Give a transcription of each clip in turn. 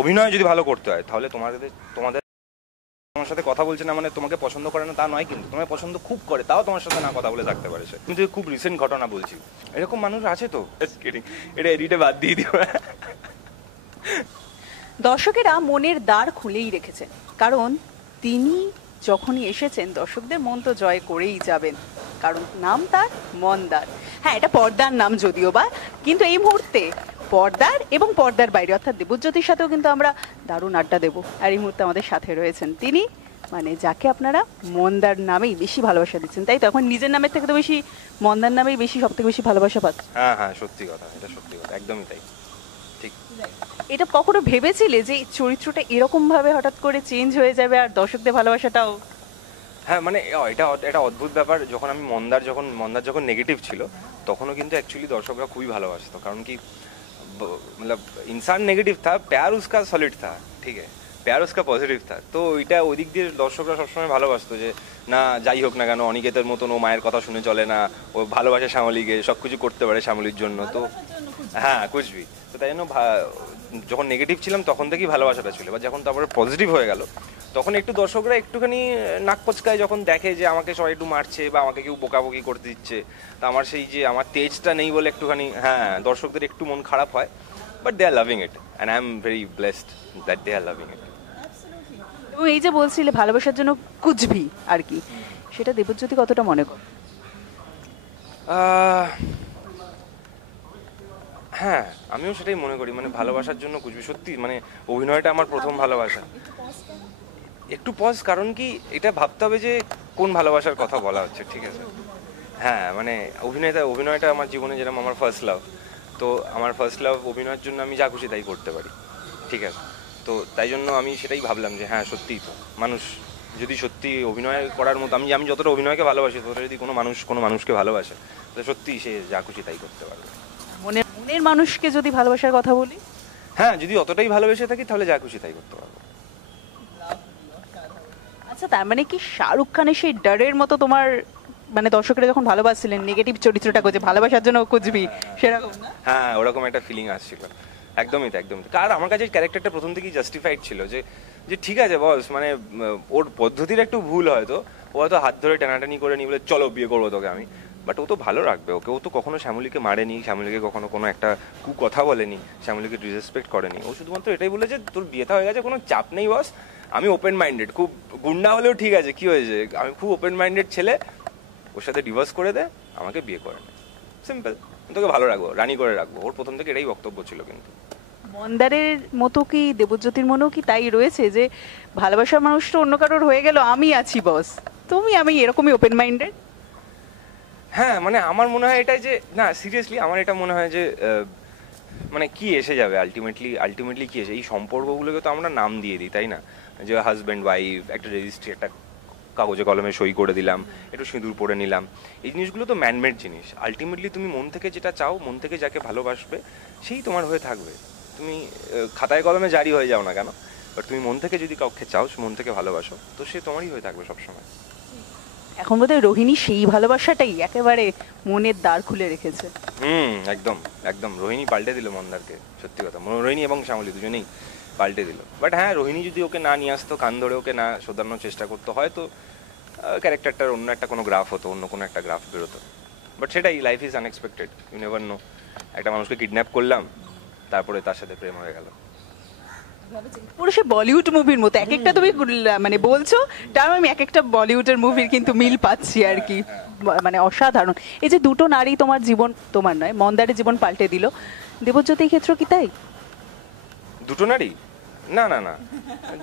অভিনয় যদি ভালো করতে হয় তাহলে তোমাদের তোমার সাথে কথা বলছে না মানে তোমাকে পছন্দ করে না তা নয়, কিন্তু তোমায় পছন্দ খুব করে তাও তোমার সাথে না কথা বলে থাকতে পারে সে। কিন্তু খুব রিসেন্ট ঘটনা বলছি, এরকম মানুষ আছে তো। এটা এডিটে বাদ দিয়ে দিও। দর্শকেরা মনের দ্বার খুলেই রেখেছেন, কারণ তিনি যখনই এসেছেন দর্শকদের মন তো জয় করেই যাবেন, কারণ নাম তার মন্দার। হ্যাঁ, এটা পর্দার নাম যদিও বা, কিন্তু এই মুহূর্তে পর্দার এবং পর্দার বাইরে অর্থাৎ দেবজ্যোতির সাথেও কিন্তু আমরা দারুণ আড্ডা দেবো। আর এই মুহূর্তে আমাদের সাথে রয়েছেন তিনি, মানে যাকে আপনারা মন্দার নামেই বেশি ভালোবাসা দিচ্ছেন, তাই তো? এখন নিজের নামের থেকে তো বেশি মন্দার নামেই বেশি, সব থেকে বেশি ভালোবাসা পাচ্ছে। হ্যাঁ হ্যাঁ, সত্যি কথা, এটা সত্যি কথা, একদমই তাই। ঠিক। এটা কখনো ভেবেছিলে যে চরিত্রটা এরকম ভাবে হঠাৎ করে চেঞ্জ হয়ে যাবে আর দর্শকদের ভালোবাসাটাও? হ্যাঁ মানে এটা অদ্ভুত ব্যাপার। যখন আমি মন্দার যখন নেগেটিভ ছিল তখনও কিন্তু অ্যাকচুয়ালি দর্শকরা খুবই ভালোবাসতো, কারণ কি मतलब इंसान नेगेटिव था, प्यार उसका सॉलिड था, ठीक है, प्यार उसका पॉजिटिव था। তো ওইটা ওই দিক দিয়ে দর্শকরা সবসময় ভালোবাসতো যে না যাই হোক না কেন অনিকেতের মতন ও মায়ের কথা শুনে চলে না, ও ভালোবাসে শ্যামলীকে, সব কিছু করতে পারে শ্যামলীর জন্য। তো হ্যাঁ কুচবি, তো তাই জন্য যখন নেগেটিভ ছিলাম তখন থেকেই ভালোবাসাটা ছিল। এবার যখন তারপরে পজিটিভ হয়ে গেল তখন একটু দর্শকরা একটুখানি নাক পচকায় যখন দেখে যে আমাকে সবাই একটু মারছে বা আমাকে কেউ বকাবকি করতে দিচ্ছে, তা আমার সেই যে আমার তেজটা নেই বলে একটুখানি হ্যাঁ দর্শকদের একটু মন খারাপ হয়। But they are loving it and I am very blessed that they are loving it. এবং এই যে বলছিলে ভালোবাসার জন্য কুচবি আর কি, সেটা দেবজ্যোতি কতটা মনে কর? হ্যাঁ আমিও সেটাই মনে করি, মানে ভালোবাসার জন্য কুচবি সত্যি, মানে অভিনয়টা আমার প্রথম ভালোবাসা। একটু পজ, কারণ কি এটা ভাবতে হবে যে কোন ভালোবাসার কথা বলা হচ্ছে, ঠিক আছে? হ্যাঁ মানে অভিনয়টা আমার জীবনে যেরকম আমার ফার্স্ট লাভ, তো আমার ফার্স্ট লাভ অভিনয়ের জন্য আমি যা খুশি তাই করতে পারি, ঠিক আছে? তো তাই জন্য আমি সেটাই ভাবলাম যে হ্যাঁ সত্যিই তো, মানুষ যদি সত্যি অভিনয় করার মতো, আমি যতটা অভিনয়কে ভালোবাসি ততটা যদি কোনো মানুষকে ভালোবাসে তো সত্যিই সে যা খুশি তাই করতে পারবে। মনের মানুষকে যদি ভালোবাসার কথা বলি, হ্যাঁ যদি অতটাই ভালোবেসে থাকি তাহলে যা খুশি তাই করতে পারবো। আচ্ছা তার মানে কি শাহরুখ খানের সেই ডরের মতো তোমার, মানে দর্শকরা যখন ভালোবাসছিলেন নেগেটিভ চরিত্রটাকে যে ভালোবাসার জন্য কুচবি, সেরকম না? হ্যাঁ ওরকম একটা ফিলিং আসছিল, একদমই তো একদমই। কারণ আমার কাছে ক্যারেক্টারটা প্রথম থেকেই জাস্টিফাইড ছিল যে যে ঠিক আছে বস, মানে ওর পদ্ধতির একটু ভুল হয়তো, ও হয়তো হাত ধরে টানাটানি করে নি বলে চলো বিয়ে করবো তোকে আমি, বাট ও তো ভালো রাখবে ওকে, ও তো কখনো শ্যামলীকে মারেনি, শ্যামলীকে কখনো কোনো একটা কথা বলেনি, শ্যামলীকে ডিসরেসপেক্ট করেনি। ও শুধুমাত্র এটাই বলেছে তোর বিয়েটা হয়ে গেছে, কোনো চাপ নেই বস, আমি ওপেন মাইন্ডেড, খুব গুন্ডা হলেও ঠিক আছে, কি হয়েছে, আমি খুব ওপেন মাইন্ডেড ছেলে, ওর সাথে ডিভোর্স করে দে, আমাকে বিয়ে করে নে, সিম্পল, তোকে ভালো রাখবো, রানী করে রাখবো। ওর প্রথম থেকে এটাই বক্তব্য ছিল। কিন্তু মন্দারের মতো কি দেবজ্যোতির মনেও কি তাই রয়েছে যে ভালোবাসার মানুষটা অন্য কারোর হয়ে গেল, আমি আছি বস, আমি এরকমই ওপেন মাইন্ডেড? হ্যাঁ মানে আমার মনে হয় এটাই যে না সিরিয়াসলি আমার এটা মনে হয় যে মানে কি এসে যাবে আলটিমেটলি কি এসে, এই সম্পর্কগুলোকে তো আমরা নাম দিয়ে দিই তাই না, যে হাজব্যান্ড ওয়াইফ, একটা রেজিস্ট্রি, একটা কাগজে কলমে সই করে দিলাম, একটু সিঁদুর পরে নিলাম, এই জিনিসগুলো তো ম্যানমেড জিনিস। আলটিমেটলি তুমি মন থেকে যেটা চাও, মন থেকে যাকে ভালোবাসবে সেই তোমার হয়ে থাকবে। তুমি খাতায় কলমে জারি হয়ে যাও না কেন, বাট তুমি মন থেকে যদি কাউকে চাও, মন থেকে ভালোবাসো, তো সে তোমারই হয়ে থাকবে সবসময়। এখন বোধহয় রোহিণী সেই ভালোবাসাটাই একেবারে মনের দ্বার খুলে রেখেছে। একদম একদম, রোহিণী পাল্টে দিল মন্দারকে, সত্যি কথা, রোহিণী এবং শ্যামলী দুজনেই পাল্টে দিল। বাট হ্যাঁ রোহিণী যদি ওকে না নিয়ে আসতো, কান ধরে ওকে না শোধানোর চেষ্টা করতো, হয়তো ক্যারেক্টারটার অন্য একটা কোনো গ্রাফ হতো, অন্য কোনো একটা গ্রাফ বেরোতো। বাট সেটাই, life is unexpected, you never know. একটা মানুষকে কিডন্যাপ করলাম, তারপরে তার সাথে প্রেম হয়ে গেল। পুরো সে বলিউড মুভির মতো এক একটা তুমি মানে বলছো, তার আমি এক একটা বলিউডের মুভির কিন্তু মিল পাচ্ছি আর কি, মানে অসাধারণ। এই যে দুটো নারী তোমার জীবন, তোমার নয় মন্দারের জীবন পাল্টে দিল, দেবজ্যোতির ক্ষেত্র কি তাই? দুটো নারী? না না না,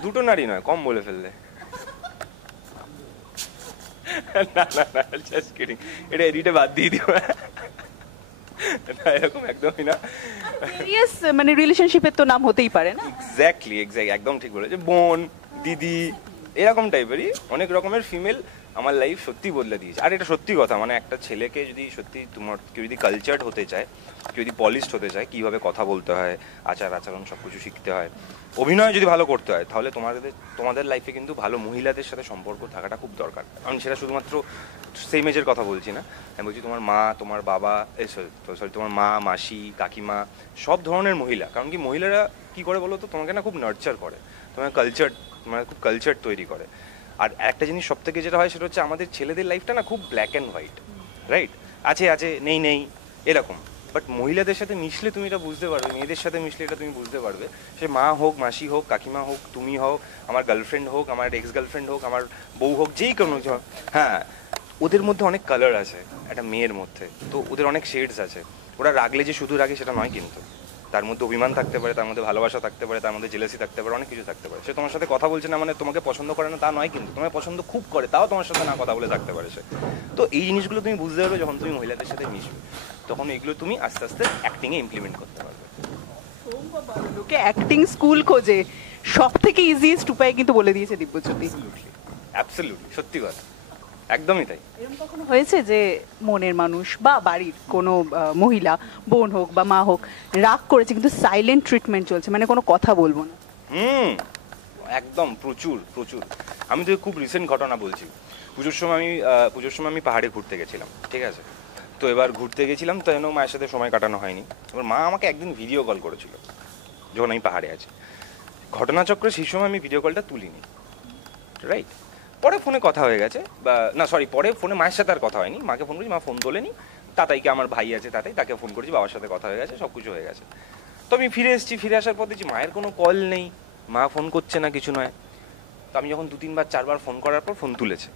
দুটো নারী নয়, কম বলে ফেললে। না না না, জাস্ট কিডিং, এটা এডিটে বাদ দিয়ে দিও। এরকম একদমই না, সিরিয়াস মানে রিলেশনশিপের তো নাম হতেই পারে না। এক্স্যাক্টলি একদম ঠিক বলেছে, বোন, দিদি, এরকম টাইপেরই অনেক রকমের ফিমেল আমার লাইফ সত্যি বদলে দিয়েছে। আর এটা সত্যি কথা, মানে একটা ছেলেকে যদি সত্যি তোমার কেউ যদি কালচার্ড হতে চায়, কেউ যদি পলিশড হতে চায়, কীভাবে কথা বলতে হয়, আচার আচরণ সব কিছু শিখতে হয়, অভিনয় যদি ভালো করতে হয়, তাহলে তোমাদের লাইফে কিন্তু ভালো মহিলাদের সাথে সম্পর্ক থাকাটা খুব দরকার। আমি সেটা শুধুমাত্র সেম এজের কথা বলছি না, আমি বলছি তোমার মা, তোমার বাবা, সরি তোমার মা, মাসি, কাকিমা, সব ধরনের মহিলা। কারণ কি মহিলারা কী করে বলো তো, তোমাকে না খুব নার্চার করে, তোমার কালচার, মানে খুব কালচার তৈরি করে। আর একটা জিনিস সব থেকে যেটা হয় সেটা হচ্ছে আমাদের ছেলেদের লাইফটা না খুব ব্ল্যাক অ্যান্ড হোয়াইট, রাইট? আছে আছে, নেই নেই, এরকম। বাট মহিলাদের সাথে মিশলে তুমি এটা বুঝতে পারবে, মেয়েদের সাথে মিশলে এটা তুমি বুঝতে পারবে। সে মা হোক, মাসি হোক, কাকিমা হোক, তুমি হও, আমার গার্লফ্রেন্ড হোক, আমার এক্স গার্লফ্রেন্ড হোক, আমার বউ হোক, যেই কোনো, হ্যাঁ, ওদের মধ্যে অনেক কালার আছে একটা মেয়ের মধ্যে, তো ওদের অনেক শেডস আছে। ওরা রাগলে যে শুধু রাগে সেটা নয়, কিন্তু তার মধ্যে অভিমান থাকতে পারে, তার মধ্যে ভালোবাসা থাকতে পারে, তার মধ্যে জেলাসি থাকতে পারে, অনেক কিছু থাকতে পারে। সে তোমার সাথে কথা বলছে না মানে তোমাকে পছন্দ করে না তা নয়, কিন্তু তোমায় পছন্দ খুব করে, তাও তোমার সাথে না কথা বলে থাকতে পারে সে। তো এই জিনিসগুলো তুমি বুঝতে পারবে যখন তুমি মহিলাদের সাথে মিশবে, তখন এগুলো তুমি আস্তে আস্তে অ্যাক্টিংয়ে ইমপ্লিমেন্ট করতে পারবে। লোকে অ্যাক্টিং স্কুল খোঁজে, সব থেকে ইজিয়েস্ট উপায় কিন্তু বলে দিয়েছে দিব্যজ্যোতি। অ্যাবসলিউটলি সত্যি কথা, একদমই তাই। এরকম কখনো হয়েছে যে মনের মানুষ বা বাড়ির কোনো মহিলা, বোন হোক বা মা হোক, রাগ করেছে কিন্তু সাইলেন্ট ট্রিটমেন্ট চলছে, মানে কোনো কথা বলবো না? একদম প্রচুর প্রচুর। আমি তো খুব রিসেন্ট ঘটনা বলছি। পুজোর সময় আমি পাহাড়ে ঘুরতে গেছিলাম, ঠিক আছে? তো এবার ঘুরতে গেছিলাম, তো যেন মায়ের সাথে সময় কাটানো হয়নি। এবার মা আমাকে একদিন ভিডিও কল করেছিল যখন আমি পাহাড়ে আছি। ঘটনাচক্রে সেই সময় আমি ভিডিও কলটা তুলিনি, রাইট? পরে ফোনে কথা হয়ে গেছে, বা না সরি, পরে ফোনে মায়ের সাথে আর কথা হয়নি। মাকে ফোন করেছি, মা ফোন তোলেনি। তাতাইকে, আমার ভাই আছে তাতাই, তাকে ফোন করেছি, বাবার সাথে কথা হয়ে গেছে, সব কিছু হয়ে গেছে। তো আমি ফিরে এসেছি, ফিরে আসার পর দেখছি মায়ের কোনো কল নেই, মা ফোন করছে না, কিছু নয়। তো আমি যখন 2-3 বার 4 বার ফোন করার পর ফোন তুলেছে।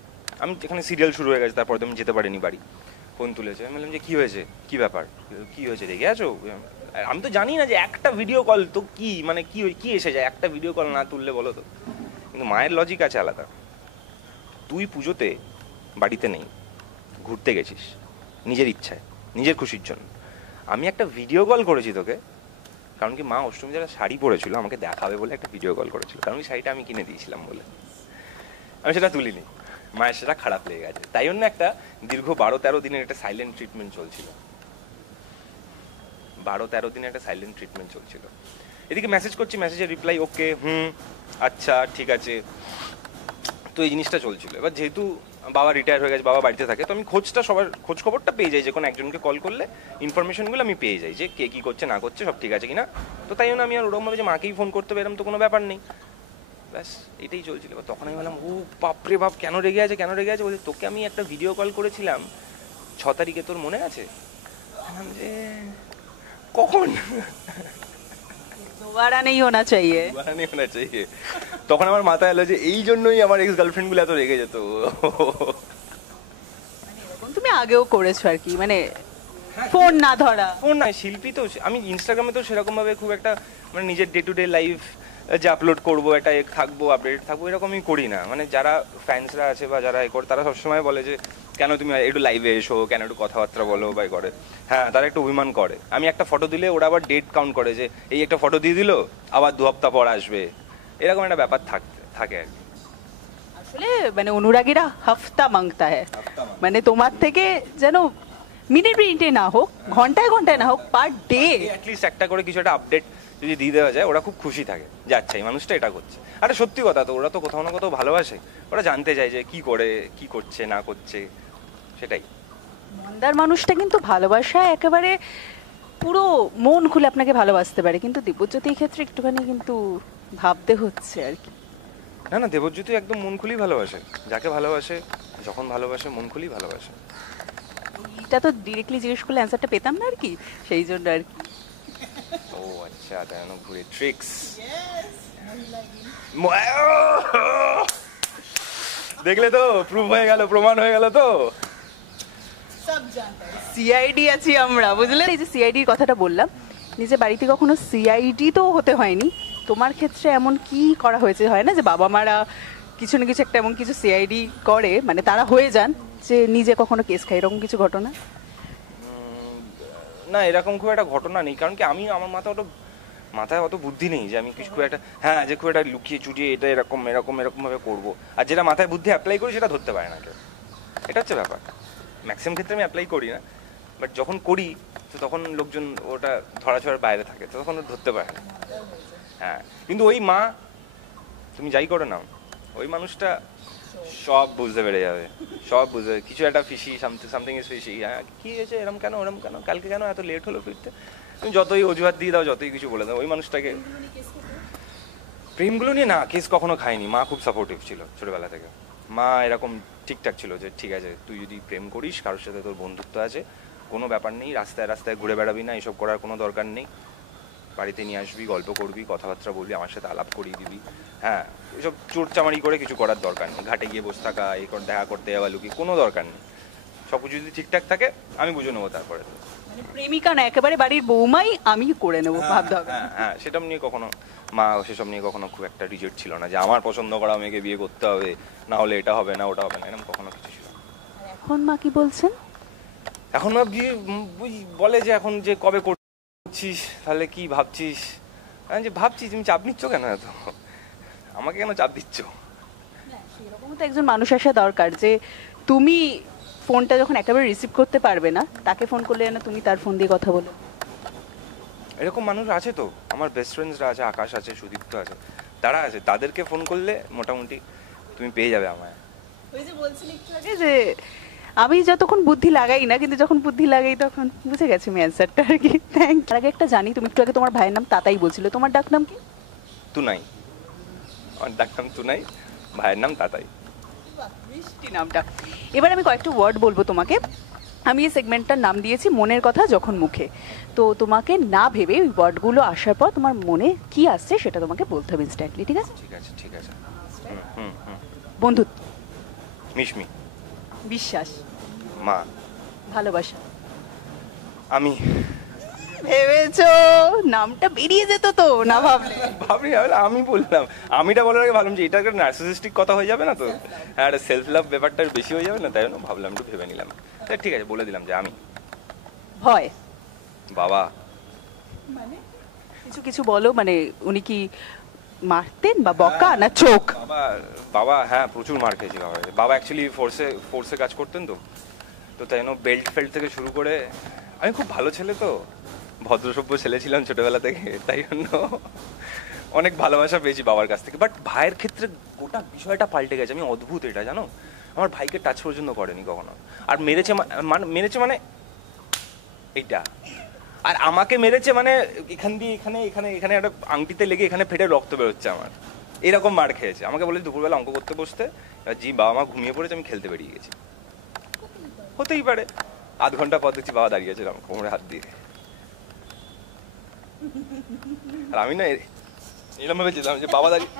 আমি এখানে সিরিয়াল শুরু হয়ে গেছে, তারপর তো আমি যেতে পারিনি বাড়ি। ফোন তুলেছে, আমি বললাম যে কী হয়েছে, কী ব্যাপার, কী হয়েছে, রেগে আছো? আমি তো জানি না যে একটা ভিডিও কল তো কি, মানে কি এসে যায় একটা ভিডিও কল না তুললে, বলো তো? কিন্তু মায়ের লজিক আছে আলাদা। তুই পুজোতে বাড়িতে নেই, ঘুরতে গেছিস নিজের ইচ্ছায়, নিজের খুশির জন্য। আমি একটা ভিডিও কল করেছি তোকে, কারণ কি মা অষ্টমী যারা শাড়ি পরেছিল আমাকে দেখাবে বলে একটা ভিডিও কল করেছিল, কারণ ওই শাড়িটা আমি কিনে দিয়েছিলাম বলে। আমি সেটা তুলিনি, মায়ের সেটা খারাপ লেগে গেছে। তাই জন্য একটা দীর্ঘ 12-13 দিনের একটা সাইলেন্ট ট্রিটমেন্ট চলছিল। 12-13 দিনের একটা সাইলেন্ট ট্রিটমেন্ট চলছিল। এদিকে মেসেজ করছি, মেসেজের রিপ্লাই ওকে, আচ্ছা ঠিক আছে। তো এই জিনিসটা চলছিল। এবার যেহেতু বাবা রিটায়ার হয়ে গেছে, বাবা বাড়িতে থাকে, তো আমি সবার খোঁজ খবরটা পেয়ে যাই, যে কোনো একজনকে কল করলে ইনফরমেশনগুলো আমি পেয়ে যাই, যে কে কী করছে না করছে, সব ঠিক আছে কিনা। তো তাই জন্য আমি আর ওরকমভাবে যে মাকেই ফোন করতে পেলাম তো কোনো ব্যাপার নেই, ব্যাস এটাই চলছিল। এবার তখন আমি বললাম, ও বাপরে বাপ, কেন রেগে আছে, কেন রেগে আছে? বলছে তোকে আমি একটা ভিডিও কল করেছিলাম 6 তারিখে, তোর মনে আছে? বললাম যে কখন? दोबारा नहीं होना चाहिए। তখন আমার মাথায় এলো যে এই জন্যই আমার এক্স গার্লফ্রেন্ড গুলো এত রেগে যেত। তুমি আগেও করেছো আর কি, মানে ফোন না ধরা। ফোন না, শিল্পী তো আমি ইনস্টাগ্রামে তো সেরকম ভাবে খুব একটা মানে নিজের ডে টু ডে লাইফ যে আপলোড করবো, একটা থাকবো, আপডেট থাকবো, এরকমই করি না। মানে যারা ফ্যান্সরা আছে বা যারা করে, তারা সবসময় বলে যে কেন তুমি একটু লাইভে এসো, কেন একটু কথাবার্তা বলো বা করে। হ্যাঁ, তারা একটু অভিমান করে। আমি একটা ফটো দিলে ওরা আবার ডেট কাউন্ট করে, যে এই একটা ফটো দিয়ে দিল, আবার 2 সপ্তাহ পর আসবে, এরকম একটা ব্যাপার থাকে আর কি। আসলে মানে অনুরাগীরা হাফতা মাংতা হ্যাঁ, মানে তোমার থেকে যেন মিনিটে না হোক, ঘন্টায় ঘন্টায় না হোক, পার ডে অ্যাটলিস্ট একটা করে কিছু একটা আপডেট যদি দিয়ে দেওয়া যায়, ওরা খুব খুশি থাকে যে আচ্ছা এই মানুষটা এটা করছে। আরে সত্যি কথা তো, ওরা তো কোথাও না কোথাও ভালোবাসে, ওরা জানতে চায় যে কি করে, কি করছে না করছে, সেটাই। মন্দার মানুষটা কিন্তু ভালোবাসায় একেবারে পুরো মন খুলে আপনাকে ভালোবাসতে পারে, কিন্তু দিব্যজ্যোতির ক্ষেত্রে একটুখানি কিন্তু ভাবতে হচ্ছে আর কি। না, দেবজ্যোতি একদম মন খুলেই ভালোবাসে, যাকে ভালোবাসে, যখন ভালোবাসে, মন খুলেই ভালোবাসে। এটা তো ডিরেক্টলি জিজ্ঞেস করলে অ্যান্সারটা পেতাম না আর কি, সেই জন্য আর কি। ও আচ্ছা, তাই না, ঘুরে ট্রিক্স। দেখলে তো, প্রুফ হয়ে গেল, প্রমাণ হয়ে গেল তো। সিআইডি আছি আমরা, বুঝলেন? এই যে সিআইডির কথাটা বললাম, নিজে বাড়িতে কখনো সিআইডি তো হতে হয়নি, তোমার ক্ষেত্রে এমন কি করা হয়েছে? হয় না যে বাবা মারা কিছু না কিছু একটা এমন কিছু সিআইডি করে, মানে তারা হয়ে যান যে নিজে কখনো কেস খায়, এরকম কিছু ঘটনা? না, এরকম খুব একটা ঘটনা নেই, কারণ কি আমি আমার মাথায় অত বুদ্ধি নেই যে আমি কিছু খুব একটা, হ্যাঁ, যে খুব একটা লুকিয়ে চুটিয়ে এটা এরকম ভাবে করবো। আর যেটা মাথায় বুদ্ধি অ্যাপ্লাই করি সেটা ধরতে পারে না কেউ। এটা হচ্ছে ব্যাপার। ম্যাক্সিমাম ক্ষেত্রে আমি অ্যাপ্লাই করি না, বাট যখন করি তো তখন লোকজন ওটা ধরাছোঁয়ার বাইরে থাকে, তো তখন ধরতে পারে না। হ্যাঁ, কিন্তু ওই মা, তুমি যাই করো না, ওই মানুষটা সব বুঝতে পেরে যাবে, সব বুঝতে, কিছু একটা ফিশি, সামথিং ইজ ফিশি, হ্যাঁ কি হয়েছে, এরম কেন, ওরম কেন, কালকে কেন এত লেট হলো ফিরতে, তুমি যতই অজুহাত দিয়ে দাও, যতই কিছু বলে দাও, ওই মানুষটাকে। প্রেমগুলো নিয়ে না কেস কখনো খায়নি, মা খুব সাপোর্টিভ ছিল ছোটবেলা থেকে। মা এরকম ঠিকঠাক ছিল যে ঠিক আছে, তুই যদি প্রেম করিস, কারোর সাথে তোর বন্ধুত্ব আছে, কোনো ব্যাপার নেই, রাস্তায় রাস্তায় ঘুরে বেড়াবি না, এসব করার কোনো দরকার নেই, বাড়িতে নিয়ে আসবি, গল্প করবি, কথাবার্তা বলবি, আমার সাথে আলাপ করিয়ে দিবি। হ্যাঁ, এসব চোরচামারি করে কিছু করার দরকার নেই, ঘাটে গিয়ে বসে থাকা, দেখা করতে যাওয়া, লুকি, কোনো দরকার নেই। সব কিছু যদি ঠিকঠাক থাকে আমি বুঝে নেবো তারপরে। মানে প্রেমিকা না, একেবারে বাড়ির বৌমাই আমি করে নেবো, ভাবতে হবে। হ্যাঁ হ্যাঁ, সেসব নিয়ে কখনো মা, সেসব নিয়ে কখনো খুব একটা রিজেক্ট ছিল না যে আমার পছন্দ করা মেয়েকে বিয়ে করতে হবে, না হলে এটা হবে না, ওটা হবে না, এরকম কখনো কিছু ছিল না। আর এখন মা কি বলছেন? এখন মা বলে যে এখন যে কবে করছিস, তাহলে কি ভাবছিস, আমি যে ভাবছি, তুমি চাপ নিচ্ছ কেন এত, আমাকে কেন চাপ দিচ্ছ? সেরকম তো একজন মানুষ আসা দরকার যে তুমি ফোনটা যখন একেবারে রিসিভ করতে পারবে না, তাকে ফোন করলে না তুমি তার ফোন দিয়ে কথা বলো। এরকম মানুষ আছে তো, আমার বেস্ট ফ্রেন্ডসরা আছে, আকাশ আছে, সুদীপ্ত আছে, তারা আছে, তাদেরকে ফোন করলে মোটামুটি তুমি পেয়ে যাবে আমায়। ওই যে বলছিলি একটু আগে যে আমি যতক্ষণ বুদ্ধি লাগাই না, কিন্তু যখন বুদ্ধি লাগাই তখন বুঝে গেছি আমি অ্যান্সারটা আর কি। থ্যাংক। আর আগে একটা জানি, তুমি একটু আগে তোমার ভাইয়ের নাম তাতাই বলছিলে, তোমার ডাক নাম কি? তুনাই, আমার ডাক নাম তুনাই, ভাইয়ের নাম তাতাই। মিষ্টি নামটা। এবার আমি কয়েকটা ওয়ার্ড বলবো তোমাকে। আমি এই সেগমেন্টটার নাম দিয়েছি মনের কথা যখন মুখে। তো তোমাকে না ভেবে ওই ওয়ার্ডগুলো আসার পর তোমার মনে কি আসছে সেটা তোমাকে বলতে হবে ইনস্ট্যান্টলি, ঠিক আছে? ঠিক আছে, ঠিক আছে। হুম হুম হুম। বন্ধুত্ব, মিশমি, বিশ্বাস, মা, ভালোবাসা। আমি ভেবেছো নামটা বেরিয়ে যেত তো না ভাবলে? ভাবি, আমি বললাম, আমিটা বলার আগে ভাবলাম যে এটা একটা নার্সিসিস্টিক কথা হয়ে যাবে না তো, হ্যাঁ, একটা সেলফ লাভ ব্যাপারটা বেশি হয়ে যাবে না, তাই জন্য ভাবলাম, একটু ভেবে নিলাম। ঠিক আছে, বলে দিলাম যে আমি। ভয়, বাবা, মানে কিছু কিছু বলো, মানে উনি কি মারতেন বা বকা না চোখ? বাবা, বাবা হ্যাঁ প্রচুর মার খেয়েছি বাবা। বাবা অ্যাকচুয়ালি ফোর্সে কাজ করতেন তো, তাই জন্য বেল্ট ফেল্ট থেকে শুরু করে, আমি খুব ভালো ছেলে তো, ভদ্রসভ্য ছেলে ছিলাম ছোটবেলা থেকে, তাই জন্য অনেক ভালোবাসা পেয়েছি বাবার কাছ থেকে। বাট ভাইয়ের ক্ষেত্রে গোটা বিষয়টা পাল্টে গেছে, আমি অদ্ভুত এটা, জানো, আমার ভাইকে টাচ পর্যন্ত করেনি কখনো, আর মেরেছে মানে এইটা, আর আমাকে মেরেছে মানে এখান দিয়ে এখানে এখানে এখানে একটা আংটিতে লেগে এখানে ফেটে রক্ত বেরোচ্ছে আমার, এরকম মার খেয়েছে। আমাকে বলে দুপুরবেলা অঙ্ক করতে বসতে, জি বাবা মা ঘুমিয়ে পড়েছে, আমি খেলতে বেরিয়ে গেছি। হতেই পারে, আধ ঘন্টা পর দেখছি বাবা দাঁড়িয়েছিলাম কোমরে হাত দিয়ে, আর আমি না এরকম ভাবে যেতাম যে বাবা দাঁড়িয়ে,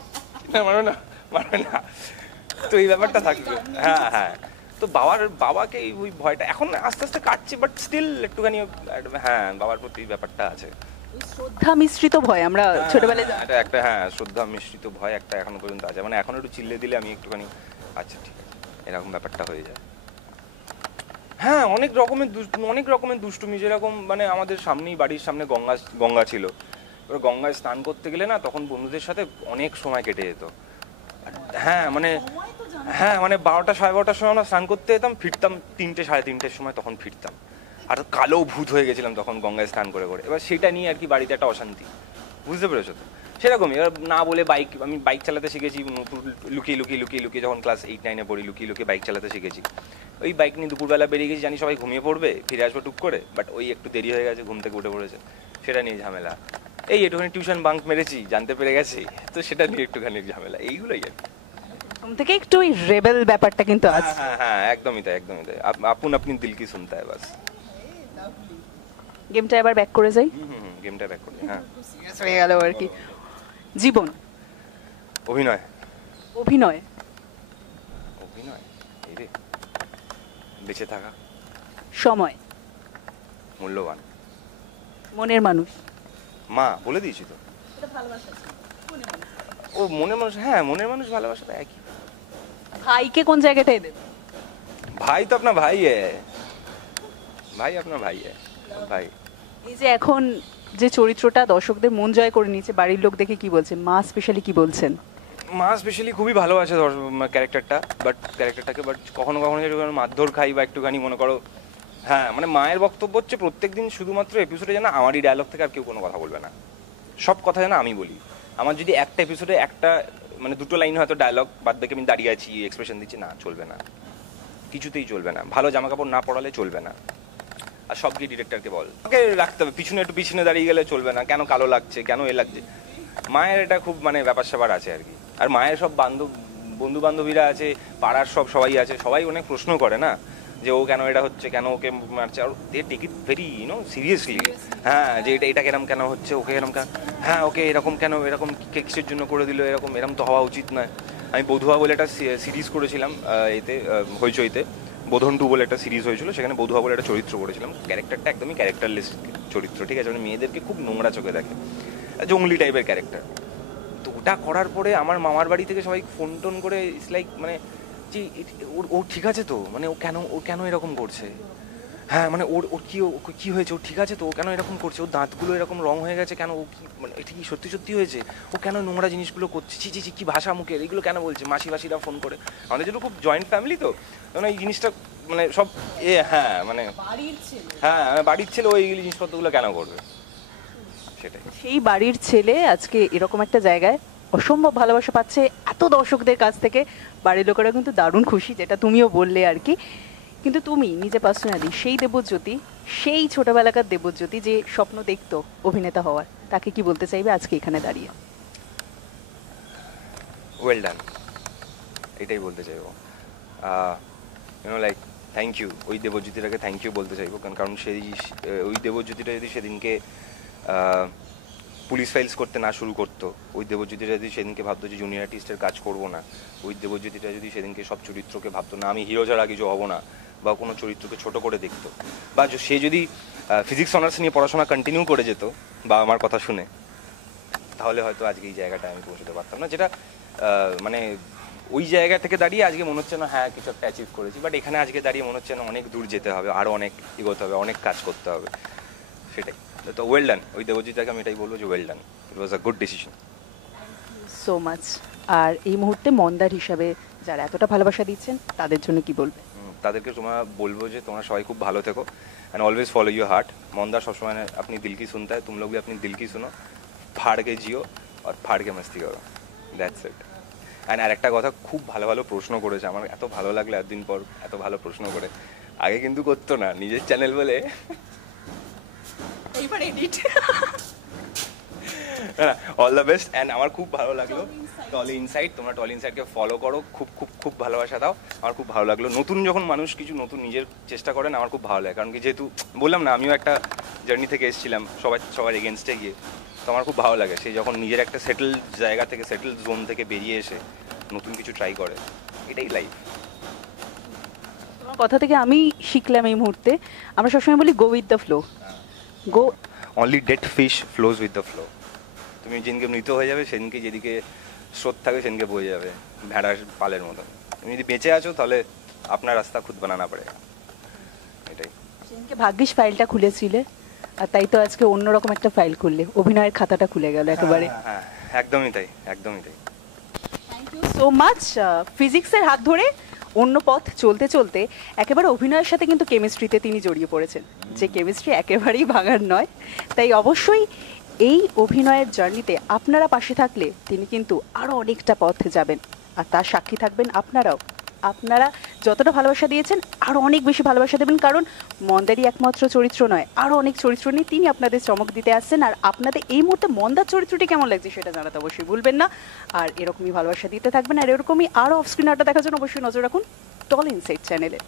না মারবে না, মারবে না, তো এই ব্যাপারটা থাকবে। হ্যাঁ হ্যাঁ, তো বাবাকে ওই ভয়টা এখন আস্তে আস্তে কাটছে, বাট স্টিল একটুখানি, হ্যাঁ বাবার প্রতি ব্যাপারটা আছে। শ্রদ্ধা মিশ্রিত ভয় আমরা ছোটবেলায় এটা একটা, হ্যাঁ শ্রদ্ধা মিশ্রিত ভয় একটা এখনো পর্যন্ত আছে, মানে এখন একটু চিল্লে দিলে আমি একটুখানি আচ্ছা ঠিক আছে, এরকম ব্যাপারটা হয়ে যায়। হ্যাঁ, অনেক রকমের দুষ্টুমি, যেরকম মানে আমাদের সামনেই, বাড়ির সামনে গঙ্গা ছিল, এবার গঙ্গায় স্নান করতে গেলে না, তখন বন্ধুদের সাথে অনেক সময় কেটে যেত। হ্যাঁ মানে, হ্যাঁ মানে 12টা 12:30টার সময় আমরা স্নান করতে যেতাম, ফিরতাম 3টে 3:30টার সময়, তখন ফিরতাম, আর কালো ভূত হয়ে গেছিলাম তখন গঙ্গায় স্নান করে করে। এবার সেটা নিয়ে আর কি বাড়িতে একটা অশান্তি, বুঝতে পেরেছো তো, সেরকমই। এবার না বলে আমি বাইক চালাতে শিখেছি লুকিয়ে লুকিয়ে লুকিয়ে লুকিয়ে, যখন ক্লাস 8-9-এ পড়ি, লুকিয়ে লুকিয়ে বাইক চালাতে শিখেছি। ওই বাইক নিয়ে দুপুরবেলা বেরিয়ে গেছি, জানি সবাই ঘুমিয়ে পড়বে, ফিরে আসবো টুক করে, বাট ওই একটু দেরি হয়ে গেছে, ঘুম থেকে উঠে পড়েছে, সেটা নিয়ে ঝামেলা। এই একটুখানি টিউশন বাঙ্ক মেরেছি, জানতে পেরে গেছি, তো সেটা নিয়ে একটুখানি ঝামেলা, এইগুলোই আর কি। থেকে একটু ওই রেবেল ব্যাপারটা কিন্তু আছে। হ্যাঁ হ্যাঁ, একদমই তাই, একদমই তাই, আপন আপনি দিল কি শুনতে হয় বাস। গেমটা এবার ব্যাক করে যাই, গেমটা ব্যাক করি। হ্যাঁ, সিরিয়াস হয়ে গেল আর কি। জীবন, অভিনয়, অভিনয়, অভিনয়, এই রে, বেঁচে থাকা, সময়, মূল্যবান, মনের মানুষ, মা, বলে দিয়েছি তো। ও মনের মানুষ, হ্যাঁ মনের মানুষ, ভালোবাসা তো একই। ভাইকে কোন জায়গাটায় দেবে? ভাই তো আপনার ভাই ভাই আপনার ভাই ভাই। এই যে এখন যে চরিত্রটা দর্শকদের মন জয় করে নিয়েছে, বাড়ির লোক দেখে কি বলছে, মা স্পেশালি কি বলছেন? মা স্পেশালি খুবই ভালো আছে ক্যারেক্টারটা, বাট কখনো কখনো একটুখানি মারধর খাই বা একটুখানি মনে করো, হ্যাঁ মানে মায়ের বক্তব্য হচ্ছে প্রত্যেকদিন শুধুমাত্র এপিসোডে যেন আমারই ডায়লগ থেকে আর কেউ কোনো কথা বলবে না, সব কথা যেন আমি বলি। আমার যদি একটা এপিসোডে একটা মানে দুটো লাইন হয়তো ডায়লগ, বাদ বাকি আমি দাঁড়িয়ে আছি এক্সপ্রেশন দিচ্ছি, না চলবে না, কিছুতেই চলবে না। ভালো জামা কাপড় না পরালে চলবে না, আর সব গিয়ে ডিরেক্টরকে বল, ওকে রাখতে হবে, পিছনে একটু পিছনে দাঁড়িয়ে গেলে চলবে না, কেন কালো লাগছে, কেন এ লাগছে। মায়ের এটা খুব মানে ব্যাপার স্যাপার আছে আর কি। আর মায়ের সব বন্ধু বান্ধবীরা আছে, পাড়ার সবাই আছে, সবাই অনেক প্রশ্ন করে না যে ও কেন এটা হচ্ছে, কেন ওকে মারছে, আর they take it very seriously. হ্যাঁ, যে এটা কেরম কেন হচ্ছে, ওকে এরকম কেন, হ্যাঁ ওকে এরকম কেন, এরকম কিসের জন্য করে দিল, এরকম তো হওয়া উচিত নয়। আমি বধুয়া বলে একটা সিরিজ করেছিলাম এতে হইচইতে, বোধন 2 বলে একটা সিরিজ হয়েছিল, সেখানে বধুয়া বলে একটা চরিত্র করেছিলাম। ক্যারেক্টারটা একদমই ক্যারেক্টারলেস চরিত্র, ঠিক আছে, মানে মেয়েদেরকে খুব নোংরা চোখে দেখে, জঙ্গলি টাইপের ক্যারেক্টার। তো ওটা করার পরে আমার মামার বাড়ি থেকে সবাই ফোন টোন করে ইটস লাইক মানে যে ও ঠিক আছে তো, মানে ও কেন এরকম করছে, হ্যাঁ মানে ওর কি হয়েছে, ও ঠিক আছে তো, ও কেন এরকম করছে, ওর দাঁতগুলো এরকম রং হয়ে গেছে কেন, ও কি মানে এটা কি সত্যি হয়েছে, ও কেন নোংরা জিনিসগুলো করছে, ছি কি ভাষা মুখের, এগুলো কেন বলছে। মাসিরা ফোন করে, আমাদের যেহেতু খুব জয়েন্ট ফ্যামিলি, তো মানে এই জিনিসটা মানে সব হ্যাঁ মানে হ্যাঁ বাড়ির ছেলে ওই জিনিসপত্রগুলো কেন করবে, সেটাই। সেই বাড়ির ছেলে আজকে এরকম একটা জায়গায় অসম্ভব ভালোবাসা পাচ্ছে এত দর্শকদের কাছ থেকে, বাড়ির লোকেরা কিন্তু দারুণ খুশি, যেটা তুমিও বললে আর কি। কিন্তু তুমি নিজে পার্সোনালি সেই দেবজ্যোতি, সেই ছোটবেলাকার দেবজ্যোতি যে স্বপ্ন দেখতো অভিনেতা হওয়ার, তাকে কি বলতে চাইবে আজকে এখানে দাঁড়িয়ে? ওয়েল ডান, এটাই বলতে চাইবো। লাইক থ্যাংক ইউ, ওই দেবজ্যোতিটাকে থ্যাংক ইউ বলতে চাইবো, কারণ সেই ওই দেবজ্যোতিটা যদি সেদিনকে পুলিশ ফাইলস করতে না শুরু করতো, ওই দেবজ্যোতিটা যদি সেদিনকে ভাবতো যে জুনিয়র আর্টিস্টের কাজ করবো না, ওই দেবজ্যোতিটা যদি সেদিনকে সব চরিত্রকে ভাবতো না আমি হিরো ছাড়া কিছু হবো না, বা কোনো চরিত্রকে ছোট করে দেখতো, বা সে যদি ফিজিক্স অনার্স নিয়ে পড়াশোনা কন্টিনিউ করে যেত বা আমার কথা শুনে, তাহলে হয়তো আজকে এই জায়গাটা আমি পৌঁছতে পারতাম না। যেটা মানে ওই জায়গা থেকে দাঁড়িয়ে আজকে মনে হচ্ছে না হ্যাঁ কিছু একটা অ্যাচিভ করেছি, বাট এখানে আজকে দাঁড়িয়ে মনে হচ্ছে না অনেক দূর যেতে হবে, আরও অনেক এগোতে হবে, অনেক কাজ করতে হবে, সেটাই। তো ওয়েল ডান, ওই দেবজিৎটাকে আমি এটাই বলবো যে well done, it was a good decision. So much. আর এই মুহূর্তে মন্দার হিসাবে যারা এতটা ভালোবাসা দিচ্ছেন তাদের জন্য কি বলবে? তাদেরকে তোমরা বলবো যে তোমরা সবাই খুব ভালো থেকো, and always follow your heart. মন্দার সবসময় আপনি দিল কি শুনতে হয়, তুম লোগ ভি আপনি দিল কি শুনো, ফাড় কে জিও আর ফাড় কে মস্তি করো, দ্যাটস ইট। অ্যান্ড আর একটা কথা, খুব ভালো প্রশ্ন করেছে, আমার এত ভালো লাগলো এতদিন পর এত ভালো প্রশ্ন করে, আগে কিন্তু করতো না, নিজের চ্যানেল বলে এইবার edit. All the best. And আমার খুব ভালো লাগলো টলি ইনসাইট, তোমরা টলি ইনসাইটকে ফলো করো, খুব খুব খুব ভালোবাসা দাও, আমার খুব ভালো লাগলো। নতুন যখন মানুষ কিছু নতুন নিজের চেষ্টা করেন আমার খুব ভালো লাগে, কারণ কি যেহেতু বললাম না আমিও একটা জার্নি থেকে এসেছিলাম সবার এগেনস্টে গিয়ে, তো আমার খুব ভালো লাগে সেই যখন নিজের একটা সেটেল জায়গা থেকে, সেটেল জোন থেকে বেরিয়ে এসে নতুন কিছু ট্রাই করে, এটাই লাইফ। তোমার কথা থেকে আমি শিখলাম এই মুহূর্তে, আমরা সবসময় বলি go with the flow, go only dead fish flows with the flow. তুমি যেদিনকে মৃত হয়ে যাবে সেদিনকে যেদিকে স্রোত থাকবে সেদিনকে বয়ে যাবে ভেড়ার পালের মতো। তুমি যদি বেঁচে আছো তাহলে আপনার রাস্তা খুদ বানানা পড়ে, এটাই। সেদিনকে ভাগ্যিস ফাইলটা খুলেছিলে, আর তাই তো আজকে অন্যরকম একটা ফাইল খুললে, অভিনয়ের খাতাটা খুলে গেল একেবারে। হ্যাঁ একদমই তাই, একদমই তাই। Thank you so much. ফিজিক্সের হাত ধরে অন্য পথ চলতে চলতে একেবারে অভিনয়ের সাথে কিন্তু কেমিস্ট্রিতে তিনি জড়িয়ে পড়েছেন, যে কেমিস্ট্রি একেবারেই ভাঙার নয়। তাই অবশ্যই এই অভিনয়ের জার্নিতে আপনারা পাশে থাকলে তিনি কিন্তু আরও অনেকটা পথ যাবেন, আর তার সাক্ষী থাকবেন আপনারাও। আপনারা যতটা ভালোবাসা দিয়েছেন আরও অনেক বেশি ভালোবাসা দেবেন, কারণ মন্দারই একমাত্র চরিত্র নয়, আরও অনেক চরিত্র নিয়ে তিনি আপনাদের চমক দিতে আসছেন। আর আপনাদের এই মুহূর্তে মন্দার চরিত্রটি কেমন লাগছে সেটা জানাতে অবশ্যই ভুলবেন না, আর এরকমই ভালোবাসা দিতে থাকবেন। আর এরকমই আরও অফ স্ক্রিন আড্ডা দেখার জন্য অবশ্যই নজর রাখুন টলি ইনসাইট চ্যানেলে।